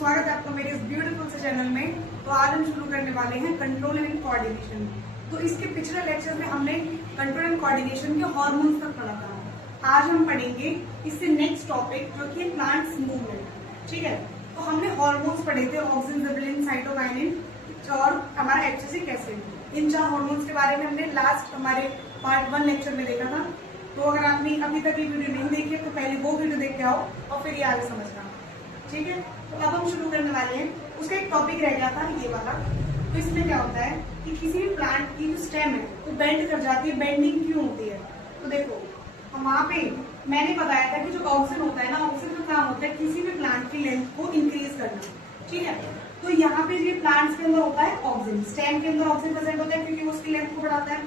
स्वागत है आपका मेरे इस ब्यूटीफुल से चैनल में। तो आज हम शुरू करने वाले हैं कंट्रोल एंड कोऑर्डिनेशन। तो इसके पिछले लेक्चर में हमने कंट्रोल एंड कोऑर्डिनेशन के हार्मोन्स तक पढ़ा था। आज हम पढ़ेंगे इससे नेक्स्ट टॉपिक जो कि प्लांट्स मूवमेंट। ठीक है, तो हमने हार्मोन्स पढ़े थे, ऑक्सिन, जिबरेलिन, साइटोकाइनिन और हमारा एब्सिसिक एसिड। इन 4 हार्मोन्स के बारे में हमने लास्ट हमारे पार्ट 1 लेक्चर में देखा था। तो अगर आपने अभी तक ये वीडियो नहीं देखी है तो पहले वो वीडियो देख के आओ और फिर ये आगे समझना। ठीक है, तो अब हम शुरू करने वाले हैं। उसका एक टॉपिक रह गया था ये वाला। तो इसमें क्या होता है कि किसी भी प्लांट की जो स्टेम है वो बेंड कर जाती है। बेंडिंग क्यों होती है? तो देखो, हम वहां पे मैंने बताया था कि जो ऑक्सिन होता है ना, ऑक्सिन का काम होता है किसी भी प्लांट की लेंथ को इंक्रीज करना। ठीक है, तो यहाँ पे ये प्लांट्स के अंदर होता है ऑक्सिन, स्टेम के अंदर ऑक्सिन प्रेजेंट होता है क्योंकि वो उसकी लेंथ को बढ़ाता है।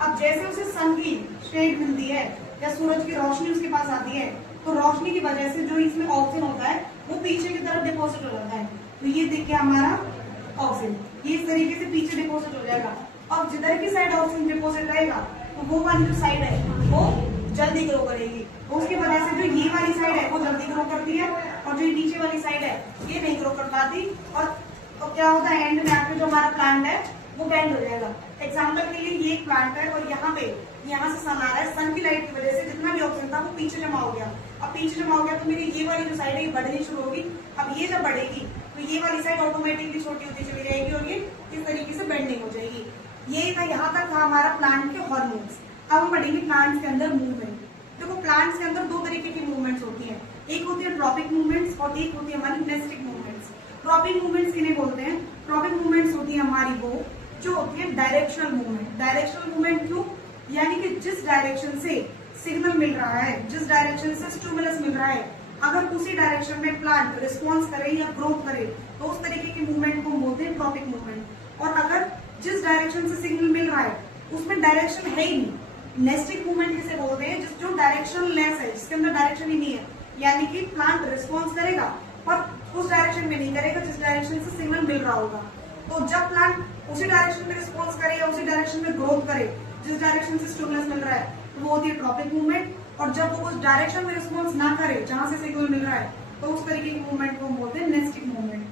अब जैसे उसे सन की शेड मिलती है या सूरज की रोशनी उसके पास आती है, तो रोशनी की वजह से जो इसमें ऑक्सीजन होता है वो पीछे की तरफ डिपॉजिट हो जाता है। तो ये देखिए हमारा ऑक्सीजन ये इस तरीके से पीछे डिपॉजिट हो जाएगा। अब जिधर की साइड ऑक्सीजन डिपॉजिट रहेगा तो वो वाली जो साइड है वो जल्दी ग्रो करेगी। उसकी वजह से जो ये वाली साइड है वो जल्दी ग्रो करती है और जो नीचे वाली साइड है ये नहीं ग्रो कर पाती। और तो क्या होता है, एंड में आकर जो हमारा प्लांट है वो बेंड हो जाएगा। एग्जाम्पल के लिए ये एक प्लांट है और यहाँ से सन आ रहा है। सन की लाइट की वजह से जितना भी ऑक्सीजन था वो पीछे जमा हो गया। अब पीछे जमा हो गया तो मेरी ये वाली जो साइड है ये बढ़नी शुरू होगी। अब ये जब बढ़ेगी तो ये वाली साइड ऑटोमेटिकली छोटी होती चली जाएगी और ये इस तरीके से बेंडिंग हो जाएगी। ये था, यहाँ तक था हमारा प्लांट के हार्मोन्स। अब हम बढ़ेंगे प्लांट्स के अंदर मूवमेंट। देखो, प्लांट्स के अंदर 2 तरीके की मूवमेंट्स होती है। एक होती है ट्रॉपिक मूवमेंट्स और एक होती है हमारी नेस्टिक मूवमेंट्स। ट्रॉपिक मूवमेंट्स किन्हें बोलते हैं? ट्रॉपिक मूवमेंट्स होती है हमारी वो जो होती है डायरेक्शनल मूवमेंट। डायरेक्शनल मूवमेंट क्यों? यानी कि जिस डायरेक्शन से सिग्नल मिल रहा है, जिस डायरेक्शन से स्टिमुलस मिल रहा है, अगर उसी डायरेक्शन में प्लांट रिस्पॉन्स करे या ग्रोथ करे तो उस तरीके की मूवमेंट को बोलते हैं ट्रॉपिक मूवमेंट। और अगर जिस डायरेक्शन से सिग्नल मिल रहा है उसमें डायरेक्शन है ही नहीं, नेस्टिक मूवमेंट किसे बोलते हैं? जो डायरेक्शन लेस है, जिसके अंदर डायरेक्शन ही नहीं है, यानी कि प्लांट रिस्पॉन्स करेगा पर उस डायरेक्शन में नहीं करेगा जिस डायरेक्शन से सिग्नल मिल रहा होगा। तो जब प्लांट उसी डायरेक्शन में रिस्पॉन्स करे या उसी डायरेक्शन में ग्रोथ करे जिस डायरेक्शन से स्टिमुलस मिल रहा है तो वो होती है ट्रॉपिक मूवमेंट। और जब वो उस डायरेक्शन में रिस्पॉन्स ना करे जहां से सिग्नल मिल रहा है तो उस तरीके की मूवमेंट को हम बोलते हैं नेस्टिक मूवमेंट।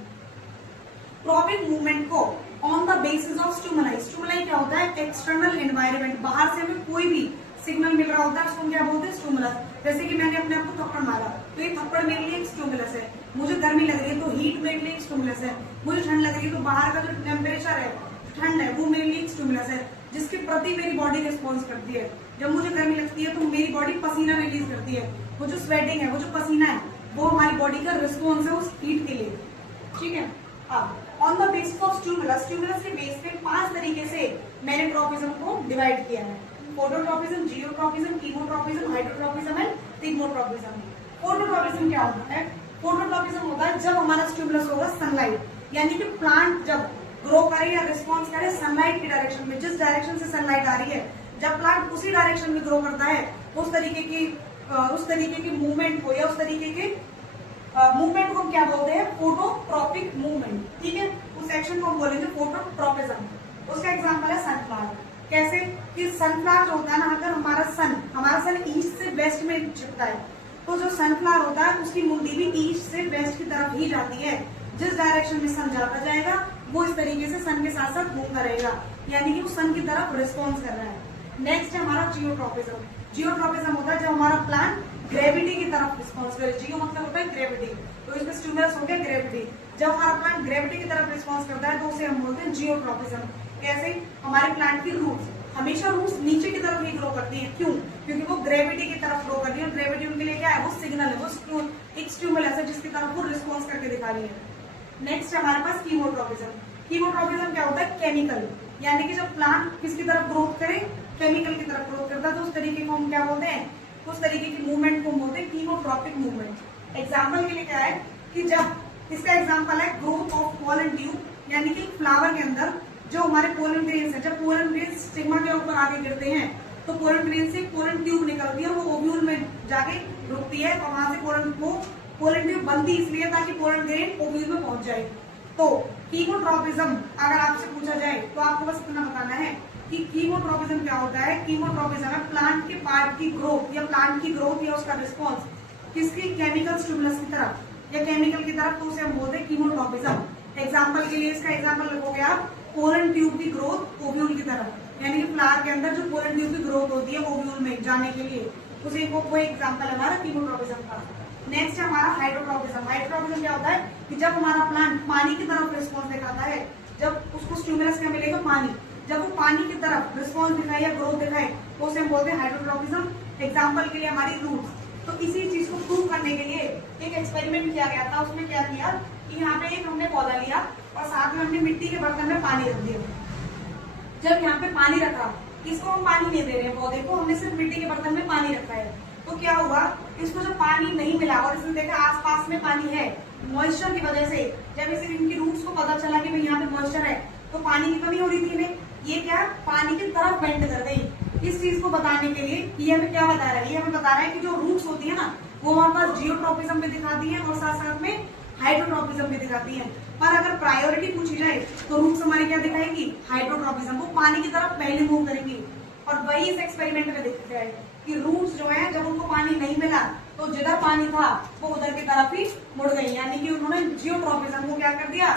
ट्रॉपिक मूवमेंट को on the basis of stimuli. Stimuli क्या होता है? एक्सटर्नल एनवायरनमेंट, बाहर से हमें कोई भी सिग्नल मिल रहा होता है उसको क्या बोलते हैं? स्टिमुलस। जैसे कि मैंने अपने आप को थप्पड़ मारा तो ये थप्पड़ मेरे लिए एक स्टिमुलस है। मुझे गर्मी लग रही है तो हीट मेरे लिए एक स्टिमुलस है। मुझे ठंड लग रही है तो बाहर का जो टेम्परेचर है, ठंड है, वो मेरे लिए एक स्टिमुलस है जिसके प्रति मेरी बॉडी रिस्पॉन्स करती है। जब मुझे गर्मी लगती है तो मेरी बॉडी पसीना रिलीज करती है। वो जो स्वेटिंग है, वो जो पसीना है, वो हमारी बॉडी का रिस्पॉन्स है उस हीट के लिए। ठीक है, अब on the basis of stimulus, stimulus के बेस पे 5 तरीके से मैंने ट्रॉपिज्म को डिवाइड किया है। Phototropism, geotropism, chemotropism, hydrotropism and thigmotropism. Phototropism क्या होता है? फोटोट्रॉपिज्म होता है जब हमारा स्टिमुलस होगा सनलाइट, यानी कि प्लांट जब ग्रो करे या रिस्पॉन्स करे सनलाइट की डायरेक्शन में, जिस डायरेक्शन से सनलाइट आ रही है, जब प्लांट उसी डायरेक्शन में ग्रो करता है उस तरीके की मूवमेंट को या उस तरीके के मूवमेंट को क्या बोलते हैं? Phototropic movement. ठीक है, उस एक्शन को हम बोलेंगे फोटोट्रॉपिज्म। उसका एग्जांपल है सनफ्लावर। कैसे कि सनफ्लावर होता है ना, अगर हमारा सन ईस्ट से वेस्ट में छिपता है तो जो सनफ्लावर होता है उसकी मुंडी भी ईस्ट से वेस्ट की तरफ ही जाती है। जिस डायरेक्शन में सन जाता जाएगा वो इस तरीके से सन के साथ साथ घूमता रहेगा, यानी कि वो सन की तरफ रिस्पॉन्स कर रहा है। नेक्स्ट है हमारा जियोट्रॉपिज्म। जियोट्रॉपिज्म होता है जब हमारा प्लांट ग्रेविटी की तरफ रिस्पॉन्स करे। जियो मतलब होता है ग्रेविटी, तो इसमें स्टिमुलस हो गया ग्रेविटी। जब हमारा प्लांट ग्रेविटी की तरफ रिस्पॉन्स करता है तो उसे हम बोलते हैं जियोट्रॉपिज्म। कैसे? हमारे प्लांट की रूट्स हमेशा रूट्स नीचे की तरफ ही ग्रो करती है। क्यों? क्योंकि वो ग्रेविटी की तरफ ग्रो कर रही है। ग्रेविटी उनके लिए क्या है? वो सिग्नल है, वो एक स्टिमुलस है जिसकी तरफ वो रिस्पॉन्स करके दिखा रही है। नेक्स्ट हमारे पास कीमोट्रॉपिज्म। कीमोट्रॉपिज्म क्या होता है? केमिकल, यानी कि जब प्लांट किसकी तरफ ग्रोथ करे? केमिकल की तरफ ग्रोथ करता है तो उस तरीके को हम क्या बोलते हैं? उस तरीके की मूवमेंट को बोलते हैं कीमोट्रॉपिक मूवमेंट। एग्जाम्पल के लिए क्या है कि जब इसका एग्जाम्पल है ग्रोथ ऑफ पोलन ट्यूब, यानी कि फ्लावर के अंदर जो हमारे पोलन ग्रेन्स है, जब पोलन ग्रेन्स स्टिग्मा के ऊपर आगे गिरते हैं तो पोलन ग्रेन से पोलन ट्यूब निकलती है, वो ओव्यूल में जाके रुकती है और वहां से पोलन ट्यूब बनती इसलिए ताकि पोलन ग्रेन ओव्यूल में पहुंच जाए। तो कीमोट्रॉपिज्म अगर आपसे पूछा जाए तो आपको बस इतना बताना है कि कीमोट्रॉपिज्म क्या होता है। कीमोट्रॉपिज्म है प्लांट के पार्ट की ग्रोथ या प्लांट की ग्रोथ या उसका रिस्पॉन्स किसकी? केमिकल स्टिमुलस की तरफ। या केमिकल की तरफ, तो उसे हम बोलते हैं कीमोट्रॉपिज्म। एग्जाम्पल के लिए इसका एग्जाम्पल लगोगे आप, पोलन ट्यूब की ग्रोथ ओव्यूल की तरफ, यानी कि फ्लावर के अंदर जो पोलन ट्यूब की ग्रोथ होती है ओव्यूल में जाने के लिए, उसे वो एग्जाम्पल हमारा कीमोट्रॉपिज्म का। नेक्स्ट है हमारा हाइड्रोट्रॉपिज्म। हाइड्रोट्रॉपिज्म क्या होता है कि जब हमारा प्लांट पानी की तरफ रिस्पॉन्स दिखाता है, जब उसको स्टिमुलस क्या मिलेगा, पानी, जब वो पानी की तरफ रिस्पॉन्स दिखाए या ग्रोथ दिखाए तो उसे हम बोलते हैं हाइड्रोट्रॉपिज्म। एग्जाम्पल के लिए हमारी रूट्स। तो इसी चीज को प्रूव करने के लिए एक एक्सपेरिमेंट किया गया था। उसमें क्या किया कि यहाँ पे एक हमने पौधा लिया और साथ में हमने मिट्टी के बर्तन में पानी रख दिया। जब यहाँ पे पानी रखा, इसको हम पानी नहीं दे रहे हैं पौधे को, हमने सिर्फ मिट्टी के बर्तन में पानी रखा है, तो क्या हुआ, इसको जब पानी नहीं मिला और इसने देखा आसपास में पानी है, मॉइस्चर की वजह से जब इसे इनकी रूट्स को पता चला कि भाई यहाँ पे मॉइस्चर है, तो पानी की कमी हो रही थी इन्हें, ये क्या पानी की तरफ बेंड कर गई। इस चीज को बताने के लिए ये हमें क्या बता रहा है, ये हमें बता रहा है कि जो रूट्स होती है ना, वो हमारे पास जियोट्रॉपिज्म भी दिखाती है और साथ साथ में हाइड्रोट्रॉपिज्म भी दिखाती है। पर अगर प्रायोरिटी पूछी जाए तो रूट्स हमारी क्या दिखाएगी, हाइड्रोट्रॉपिज्म, वो पानी की तरफ पहले मूव करेंगी। और वही इस एक्सपेरिमेंट में दिख गया है कि रूट्स जो है जब उनको पानी नहीं मिला तो जिधर पानी था वो उधर की तरफ ही मुड़ गई, यानी कि उन्होंने जियोट्रॉपिज्म को क्या कर दिया,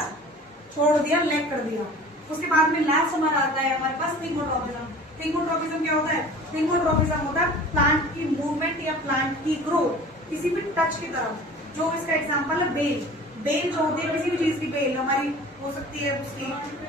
छोड़ दिया, लेग कर दिया। उसके बाद में लास्ट हमारा आता है हमारे पास थिग्मोट्रॉपिज्म। थिग्मोट्रॉपिज्म क्या होता है, थिग्मोट्रॉपिज्म होता है प्लांट की मूवमेंट या प्लांट की ग्रोथ किसी भी टच की तरफ। जो इसका एग्जांपल है बेल। बेल जो होती है किसी भी चीज की, बेल हमारी हो सकती है, उसकी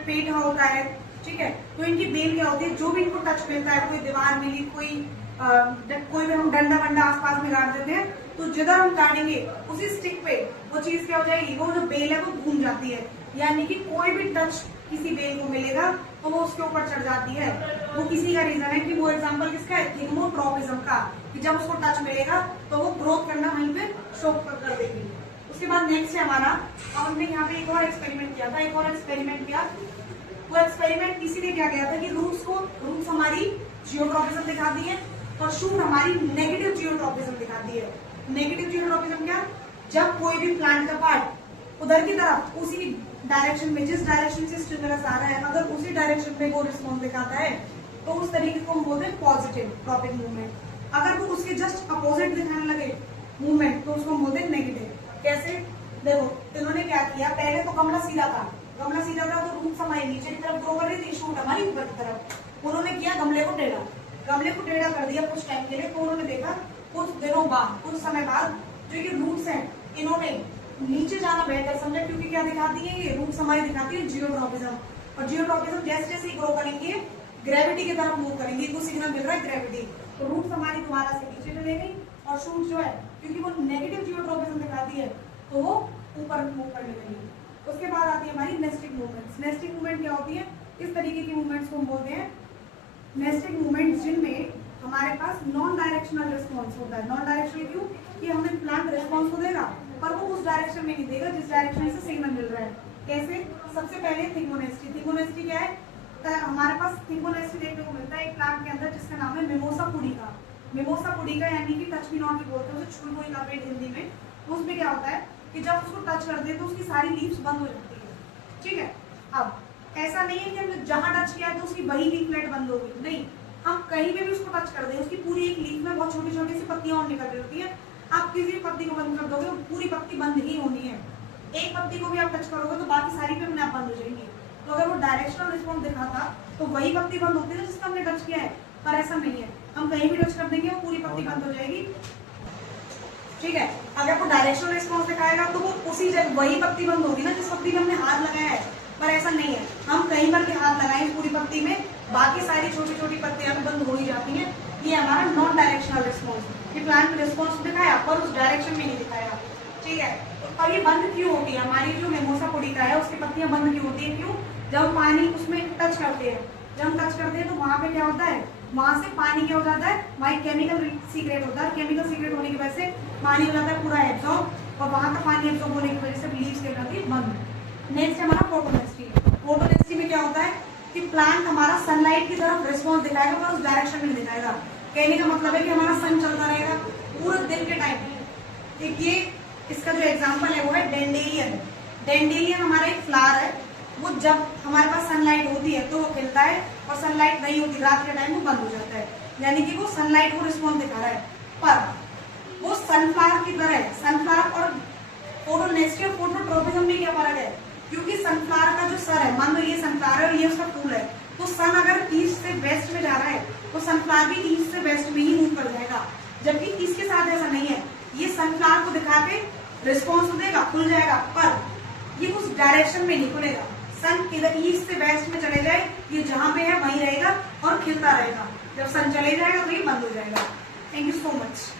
पेट होता है, ठीक है, तो इनकी बेल क्या होती है, जो भी इनको टच मिलता है, कोई दीवार मिली, कोई भी हम डंडा वंडा आसपास में गाड़ देते हैं, तो जिधर हम गाड़ेंगे उसी स्टिक पे वो चीज क्या हो जाएगी, वो जो बेल है वो घूम जाती है, यानी कि कोई भी टच किसी बेल को मिलेगा तो वो उसके ऊपर चढ़ जाती है। वो किसी का रीजन है कि वो एग्जांपल किसका है, थिग्मोट्रॉपिज्म का, कि जब उसको टच मिलेगा तो वो ग्रोथ करना वहीं पे शो कर देगी। उसके बाद नेक्स्ट है हमारा, हमने यहाँ पे एक और एक्सपेरिमेंट किया था, वो एक्सपेरिमेंट इसीलिए किया गया था कि रूट्स हमारी जियोट्रॉपिज्म दिखाती है और शूट हमारी नेगेटिव जियोट्रॉपिज्म दिखाती है। नेगेटिव जियोट्रॉपिज्म क्या, जब कोई भी प्लांट का पार्ट उधर की तरफ उसी डायरेक्शन में, जिस डायरेक्शन से स्टिमुलस आ रहा है, अगर उसी डायरेक्शन में वो रिस्पॉन्स दिखाता है तो उस तरीके को हम बोलते हैं पॉजिटिव ट्रॉपिक मूवमेंट। अगर वो उसके जस्ट अपोजिट दिखाने लगे मूवमेंट तो उसको हम बोलते हैं नेगेटिव। कैसे, देखो इन्होंने क्या किया, पहले तो गमला सीधा था तो रूट्स हमारी नीचे की तरफ ग्रो कर रही थी, शूट हमारी ऊपर की तरफ। उन्होंने किया गमले को टेढ़ा कर दिया कुछ टाइम के लिए, तो उन्होंने देखा कुछ दिनों बाद, कुछ समय बाद जो ये रूट्स हैं इन्होंने नीचे जाना बेहतर समझा, क्योंकि क्या दिखाती है ये रूट्स हमारी दिखाती है जियोट्रॉपिज्म। और जियोट्रॉपिज्म जैसे जैसे ही ग्रो करेंगे ग्रेविटी की तरफ मूव करेंगे, इनको सिग्नल मिल रहा है ग्रेविटी, तो रूट्स हमारी दोबारा से नीचे चले गई और शूट जो है क्योंकि वो नेगेटिव जियोट्रॉपिज्म दिखाती है तो वो ऊपर मूव करने लगी। उसके बाद आती है हमारी नेस्टिक मूवमेंट्स। नेस्टिक मूवमेंट क्या होती है, इस तरीके की मूवमेंट्स को हम बोलते हैं नेस्टिक मूवमेंट्स, जिनमें हमारे पास नॉन डायरेक्शनल रिस्पॉन्स होता है। नॉन डायरेक्शनल क्यों, कि हमें प्लांट रिस्पॉन्स को देगा पर वो उस डायरेक्शन में नहीं देगा जिस डायरेक्शन से सिग्नल मिल रहा है। कैसे, सबसे पहले थिग्मोनेस्टी। थिग्मोनेस्टी क्या है, हमारे पास थिग्मोनेस्टी देखने को मिलता है एक प्लांट के अंदर जिसका नाम है मिमोसा पुडिका। मिमोसा पुडिका यानी कि टच मी नॉट भी बोलते हैं उसे, छुई हुई का पेड़ हिंदी में। उसमें क्या होता है कि जब उसको टच करते हैं तो उसकी सारी लीव्स बंद हो जाती है, ठीक है। अब ऐसा नहीं है कि हमने जहां टच किया है तो उसकी वही लीफलेट बंद होगी, नहीं, हम कहीं पे भी उसको टच कर दें उसकी पूरी एक लीफ में बहुत छोटी छोटी सी पत्तियां और निकल रही होती है, आप किसी पत्ती को बंद कर दोगे पूरी पत्ती बंद ही होनी है। एक पत्ती को भी आप टच करोगे तो बाकी सारी भी अपने आप बंद हो जाएंगी। तो अगर वो डायरेक्शनल रिस्पॉन्स दिखाता तो वही पत्ती बंद होती है जिसका हमने टच किया है, पर ऐसा नहीं है, हम कहीं भी टच कर देंगे वो पूरी पत्ती बंद हो जाएगी, ठीक है। अगर वो डायरेक्शनल रिस्पॉन्स दिखाएगा तो वो उसी जगह वही पत्ती बंद होगी ना जिस पत्ती में हमने हाथ लगाया है, पर ऐसा नहीं है, हम कहीं पर भी हाथ लगाएं पूरी पत्ती में बाकी सारी छोटी छोटी पत्तियां भी बंद हो ही जाती हैं। ये हमारा नॉन डायरेक्शनल रिस्पॉन्स, ये प्लांट रिस्पॉन्स दिखाया पर उस डायरेक्शन में नहीं दिखाया, ठीक है। और ये बंद क्यों होती है, हमारी जो मिमोसा पुडिका है उसकी पत्तियां बंद क्यों होती है, क्यों, जब पानी उसमें टच करते हैं, जब हम टच करते हैं तो वहां पे क्या होता है, वहां से पानी क्या हो जाता है, वहां केमिकल सीक्रेट होता है, केमिकल सीक्रेट होने की वजह से पानी हो जाता है पूरा एब्जॉर्ब, और वहां का पानी एब्जॉर्ब होने की वजह से लीव्स क्या जाती है बंद। नेक्स्ट हमारा फोटोनेस्टी। फोटोनेस्टी में क्या होता है कि प्लांट हमारा सनलाइट की तरफ रिस्पॉन्स दिखाएगा पर उस डायरेक्शन में दिखाएगा। कहने का मतलब है कि हमारा सन चलता रहेगा पूरे दिन के टाइम। ठीक, ये इसका जो एग्जांपल है वो है डेंडेलियन। डेंडेलियन हमारा एक फ्लावर है, वो जब हमारे पास सनलाइट होती है तो वो खिलता है और सनलाइट नहीं होती रात के टाइम वो बंद हो जाता है, यानी कि वो सनलाइट को रिस्पॉन्स दिखा रहा है। पर वो सनफ्लावर की तरह, सनफ्लावर और सर है, मान लो ये सनफ्लावर है और ये उसका फूल है, तो सन अगर ईस्ट से वेस्ट में जा रहा है तो सनफ्लावर भी ईस्ट से वेस्ट में ही मूव कर जाएगा। जबकि इसके साथ ऐसा नहीं है, ये सनफ्लावर को दिखा के रिस्पॉन्स देगा, खुल जाएगा, पर ये उस डायरेक्शन में नहीं खुलेगा। सन इधर ईस्ट से वेस्ट में चले जाए, ये जहां पे है वहीं रहेगा और खिलता रहेगा। जब सन चले जाएगा तो ये बंद हो जाएगा। Thank you so much.